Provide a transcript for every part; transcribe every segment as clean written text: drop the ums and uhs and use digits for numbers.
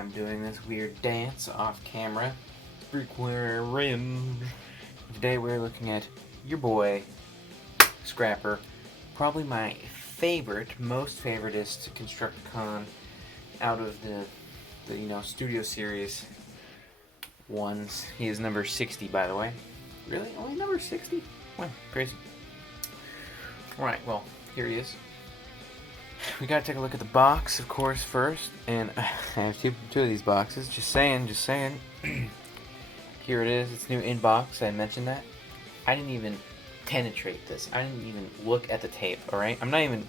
I'm doing this weird dance off camera. Today we're looking at your boy, Scrapper. Probably my most favoriteest Constructicon out of the Studio Series ones. He is number 60, by the way. Really? Only number 60? Wow, crazy. Right, well, here he is. We gotta take a look at the box, of course, first. And I have two of these boxes. Just saying. Here it is. It's new in box. I mentioned that. I didn't even penetrate this. I didn't even look at the tape. All right. I'm not even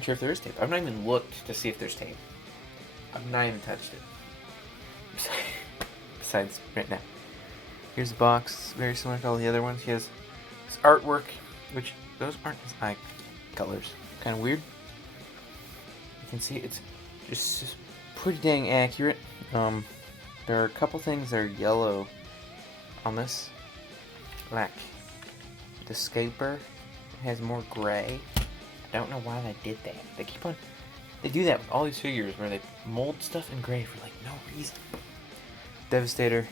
sure if there is tape. I've not even looked to see if there's tape. I've not even touched it. Besides right now. Here's the box. Very similar to all the other ones. He has his artwork, which those aren't his eye colors. Kind of weird. You can see it's just pretty dang accurate. There are a couple things that are yellow on this. Like the scaper has more gray. I don't know why they did that. They do that with all these figures where they mold stuff in gray for like no reason. Devastator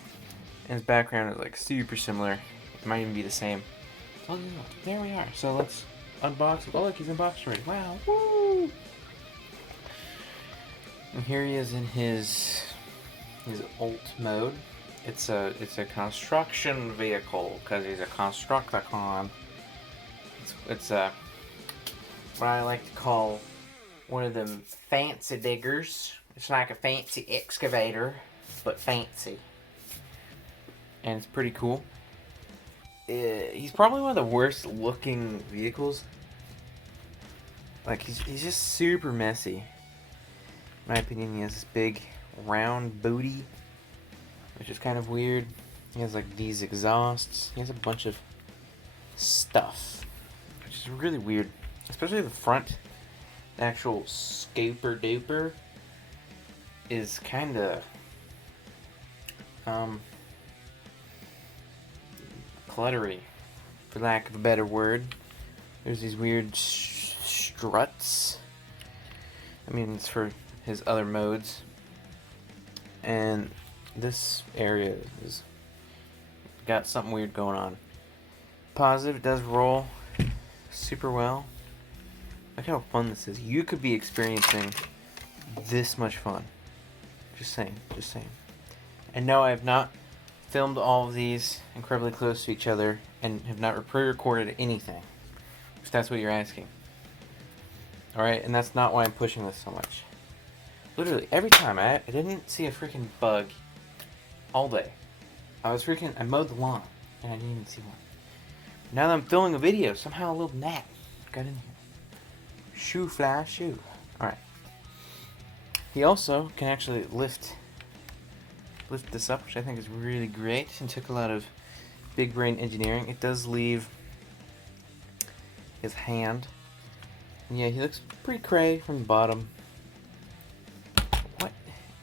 and his background is like super similar. It might even be the same. Oh, there we are. So let's unbox. Oh, look, he's unboxed already. Wow, woo! And here he is in his alt mode. It's a construction vehicle because he's a Constructicon. It's what I like to call one of them fancy diggers. It's like a fancy excavator, but fancy, and it's pretty cool. He's probably one of the worst looking vehicles. Like he's just super messy. In my opinion, he has this big round booty, which is kind of weird. He has like these exhausts. He has a bunch of stuff, which is really weird. Especially the front. The actual scaper duper is kind of cluttery, for lack of a better word. There's these weird struts. I mean, it's for his other modes. And this area is got something weird going on. Positive, it does roll super well. Look how fun this is. You could be experiencing this much fun. Just saying. And no, I have not filmed all of these incredibly close to each other and have not pre-recorded anything, if that's what you're asking. Alright, and that's not why I'm pushing this so much. Literally, every time I didn't see a freaking bug all day. I mowed the lawn, and I didn't even see one. Now that I'm filming a video, somehow a little gnat got in here. Shoo, fly, shoo. Alright. He also can actually lift this up, which I think is really great, and took a lot of big brain engineering. It does leave his hand. And yeah, he looks pretty cray from the bottom.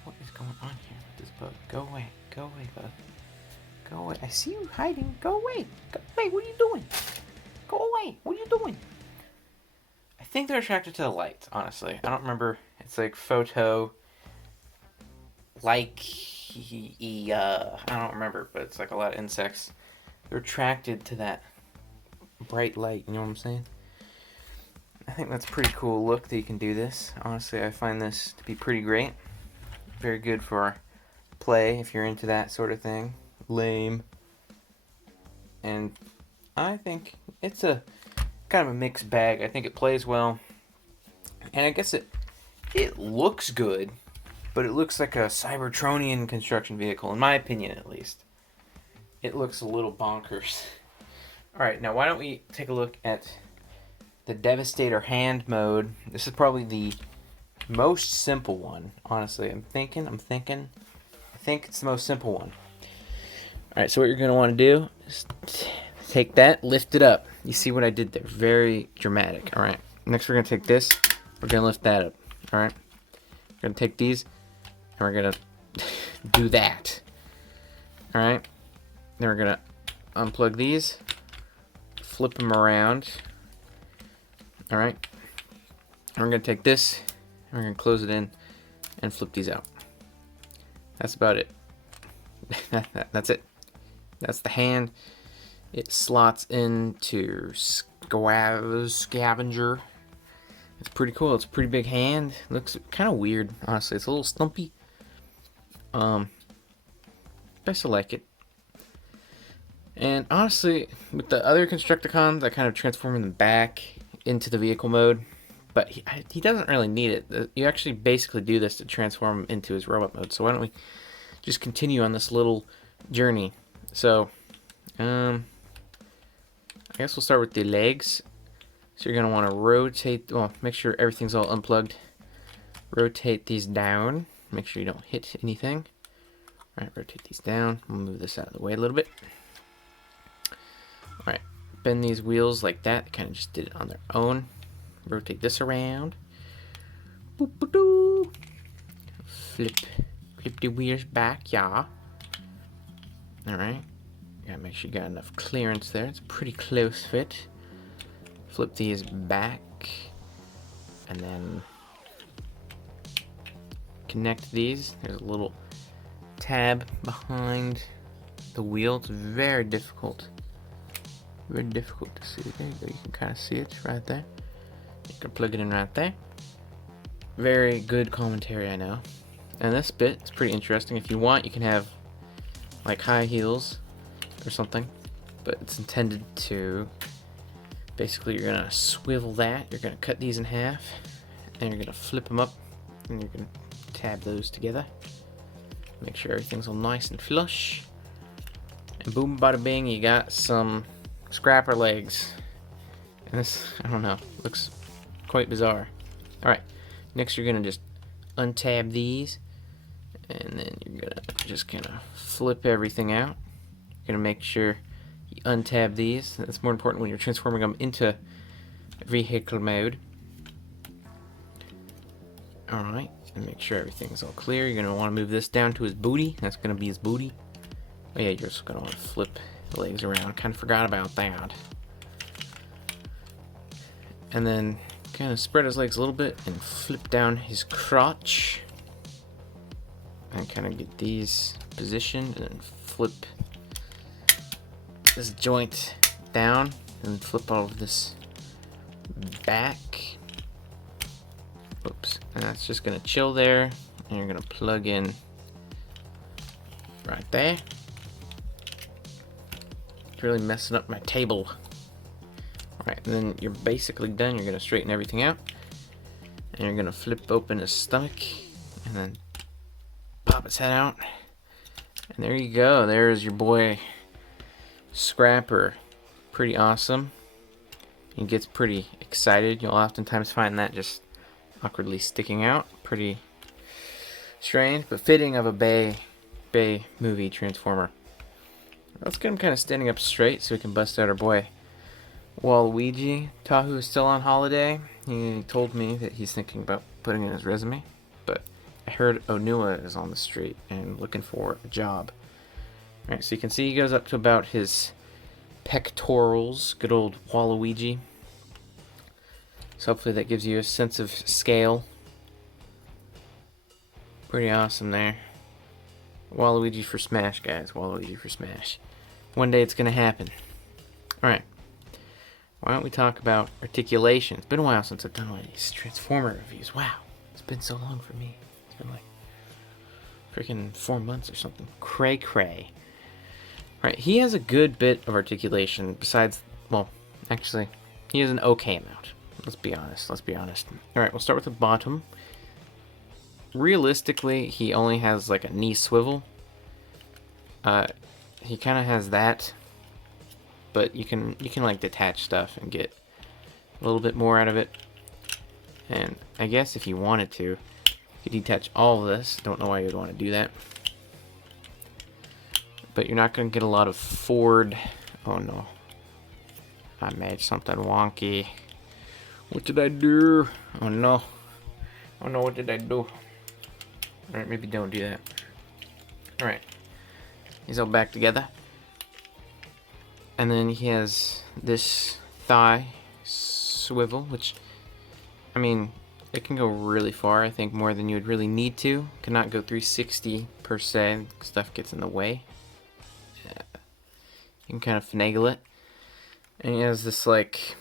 What is going on here with this bug? Go away, bug. Go away. I see you hiding. Go away. What are you doing? Go away. What are you doing? I think they're attracted to the light, honestly. I don't remember. It's like photo. I don't remember, but it's like a lot of insects. They're attracted to that bright light, you know what I'm saying? I think that's a pretty cool look that you can do this. Honestly, I find this to be pretty great. Very good for play if you're into that sort of thing. Lame. And I think it's a kind of a mixed bag. I think it plays well. And I guess it looks good, but it looks like a Cybertronian construction vehicle, in my opinion at least. It looks a little bonkers. Alright, now why don't we take a look at the Devastator hand mode. This is probably the most simple one, honestly. I think it's the most simple one. Alright, so what you're going to want to do is take that, lift it up. You see what I did there? Very dramatic. Alright, next we're going to take this. We're going to lift that up. Alright, we're going to take these, and we're going to do that. Alright, then we're going to unplug these, flip them around. Alright, and we're going to take this, and we're going to close it in and flip these out. That's about it. That's it. That's the hand. It slots into scavenger. It's pretty cool. It's a pretty big hand. Looks kind of weird, honestly. It's a little stumpy. I still like it. And honestly, with the other Constructicons, I kind of transform them back into the vehicle mode. But he doesn't really need it. You actually basically do this to transform him into his robot mode. So why don't we just continue on this little journey. So, I guess we'll start with the legs. So you're going to want to rotate, well, make sure everything's all unplugged. Rotate these down. Make sure you don't hit anything. Alright, rotate these down. We'll move this out of the way a little bit. Alright, bend these wheels like that. They kind of just did it on their own. Rotate this around. Boop-a-doo. Flip the wheels back, yeah. Alright. Gotta make sure you got enough clearance there. It's a pretty close fit. Flip these back. And then connect these. There's a little tab behind the wheel. It's very difficult. Very difficult to see. There you go. You can kind of see it right there. You can plug it in right there. Very good commentary, I know. And this bit is pretty interesting. If you want, you can have like high heels or something. But it's intended to... Basically, you're going to swivel that. You're going to cut these in half. And you're going to flip them up. And you're going to tab those together. Make sure everything's all nice and flush. And boom, bada bing, you got some scrapper legs. And this, I don't know, looks quite bizarre. Alright, next you're going to just untab these. And then you're going to just kind of flip everything out. You're going to make sure you untab these. That's more important when you're transforming them into vehicle mode. Alright, and make sure everything's all clear. You're going to want to move this down to his booty. That's going to be his booty. Oh yeah, you're just going to want to flip the legs around. Kind of forgot about that. And then kind of spread his legs a little bit and flip down his crotch. And kind of get these positioned and then flip this joint down and flip all of this back. Oops. And that's just going to chill there. And you're going to plug in right there. It's really messing up my table. Alright, and then you're basically done. You're going to straighten everything out. And you're going to flip open his stomach. And then pop its head out. And there you go. There's your boy Scrapper. Pretty awesome. He gets pretty excited. You'll oftentimes find that just awkwardly sticking out. Pretty strange, but fitting of a Bay movie Transformer. Let's get him kind of standing up straight so we can bust out our boy Waluigi. Tahu is still on holiday. He told me that he's thinking about putting in his resume, but I heard Onua is on the street and looking for a job. Alright, so you can see he goes up to about his pectorals. Good old Waluigi. So hopefully that gives you a sense of scale. Pretty awesome there. Waluigi for Smash, guys. Waluigi for Smash. One day it's going to happen. Alright. Why don't we talk about articulation? It's been a while since I've done one of these Transformer reviews. Wow. It's been so long for me. It's been like freaking 4 months or something. Cray. Right, he has a good bit of articulation besides, well, actually, he has an okay amount. Let's be honest. Alright, we'll start with the bottom. Realistically, he only has like a knee swivel. He kind of has that, but you can like detach stuff and get a little bit more out of it. And I guess if you wanted to, you could detach all of this. Don't know why you'd want to do that. But you're not going to get a lot of forward. Oh no. I made something wonky. What did I do? Oh no. Oh no, what did I do? Alright, maybe don't do that. Alright. He's all back together. And then he has this thigh swivel, which, I mean, it can go really far. I think more than you would really need to. Cannot go 360 per se. Stuff gets in the way. You can kind of finagle it. And he has this like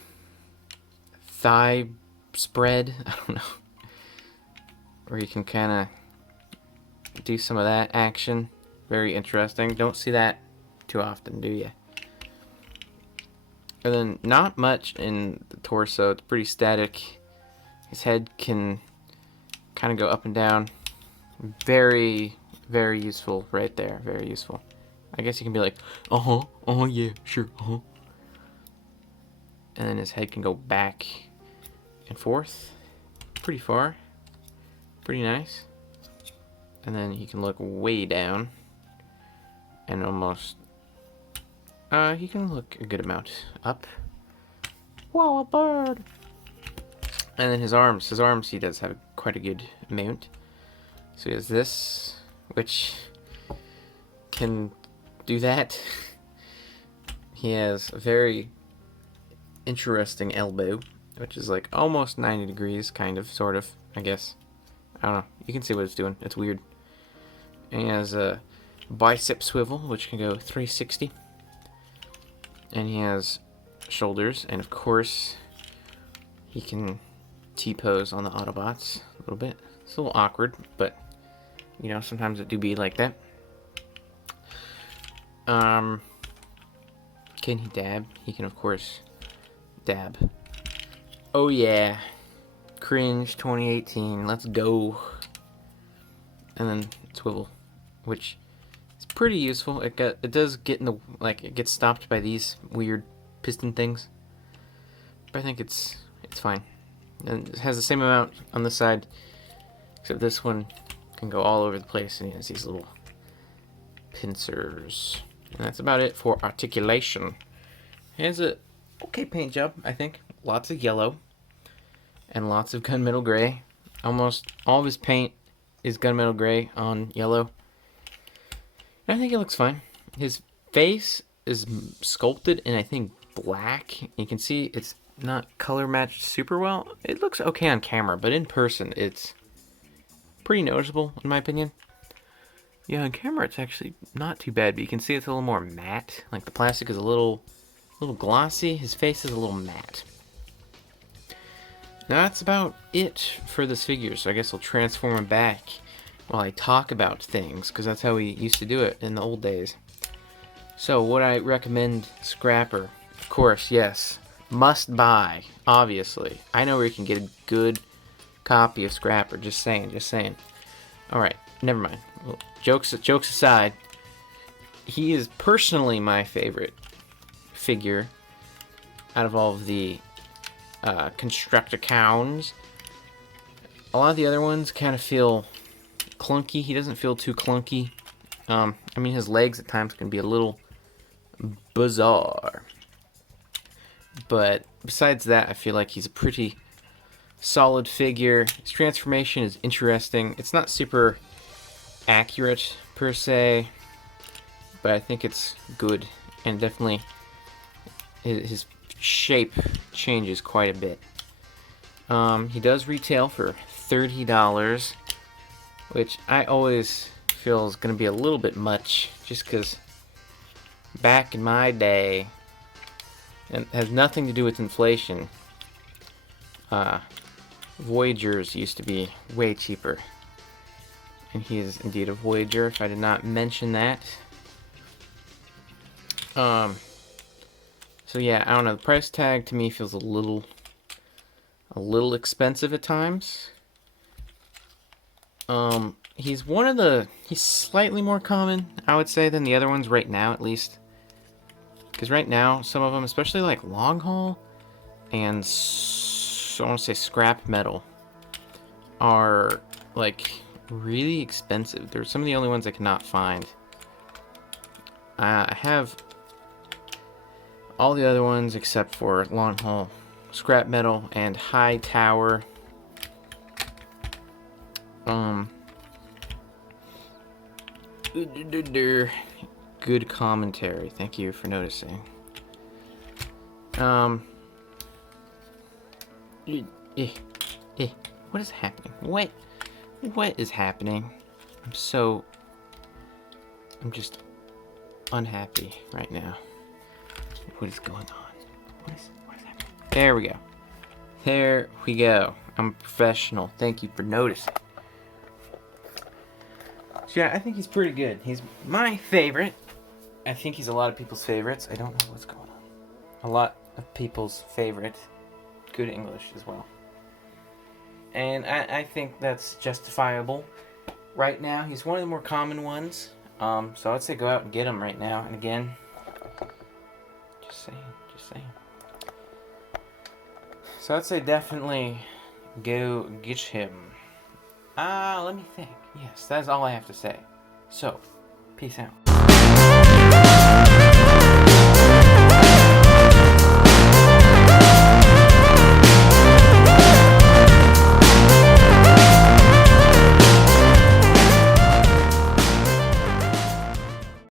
thigh spread. I don't know. Where you can kind of do some of that action. Very interesting. Don't see that too often, do you? And then not much in the torso. It's pretty static. His head can kind of go up and down. Very, very useful right there. Very useful. I guess you can be like, yeah, sure, And then his head can go back and forth. Pretty far. Pretty nice. And then he can look way down. And almost... he can look a good amount up. Wow, a bird! And then his arms. His arms, he does have quite a good amount. So he has this, which can do that. He has a very interesting elbow, which is like almost 90 degrees, kind of, sort of, I guess. I don't know. You can see what it's doing. It's weird. And he has a bicep swivel, which can go 360. And he has shoulders, and of course, he can T-pose on the Autobots a little bit. It's a little awkward, but, you know, sometimes it do be like that. Can he dab? He can, of course, dab. Oh, yeah. Cringe 2018. Let's go. And then swivel, which is pretty useful. It does get in the, like, it gets stopped by these weird piston things. But I think it's fine. And it has the same amount on this side, except this one can go all over the place, and it has these little pincers. And that's about it for articulation. He has a okay paint job, I think. Lots of yellow and lots of gunmetal gray. Almost all of his paint is gunmetal gray on yellow. And I think it looks fine. His face is sculpted in, I think, black. You can see it's not color matched super well. It looks okay on camera, but in person it's pretty noticeable in my opinion. Yeah, on camera it's actually not too bad, but you can see it's a little more matte. Like the plastic is a little glossy. His face is a little matte. Now that's about it for this figure, so I guess I'll transform him back while I talk about things, because that's how we used to do it in the old days. So would I recommend Scrapper? Of course, yes. Must buy, obviously. I know where you can get a good copy of Scrapper. Just saying. Alright, never mind. Well, jokes aside, he is personally my favorite figure out of all of the Constructicons. A lot of the other ones kind of feel clunky. He doesn't feel too clunky. I mean, his legs at times can be a little bizarre. But besides that, I feel like he's a pretty solid figure. His transformation is interesting. It's not super accurate per se, but I think it's good, and definitely his shape changes quite a bit. He does retail for $30, which I always feel is going to be a little bit much, just because back in my day, and it has nothing to do with inflation, Voyagers used to be way cheaper. And he is indeed a Voyager, if I did not mention that. So yeah, I don't know, the price tag to me feels a little expensive at times. He's slightly more common, I would say, than the other ones right now, at least. Because right now, some of them, especially like long haul and I want to say scrap metal, are like really expensive. They're some of the only ones I cannot find. I have all the other ones except for long haul, scrap metal, and high tower. Good commentary. Thank you for noticing. What is happening? What is happening? I'm just unhappy right now. What is going on? What is happening? There we go. There we go. I'm a professional. Thank you for noticing. So yeah, I think he's pretty good. He's my favorite. I think he's a lot of people's favorites. I don't know what's going on. A lot of people's favorite. Good English as well. And I think that's justifiable. Right now, he's one of the more common ones. So I'd say go out and get him right now. And again, just saying. So I'd say definitely go get him. Let me think. Yes, that's all I have to say. So, peace out.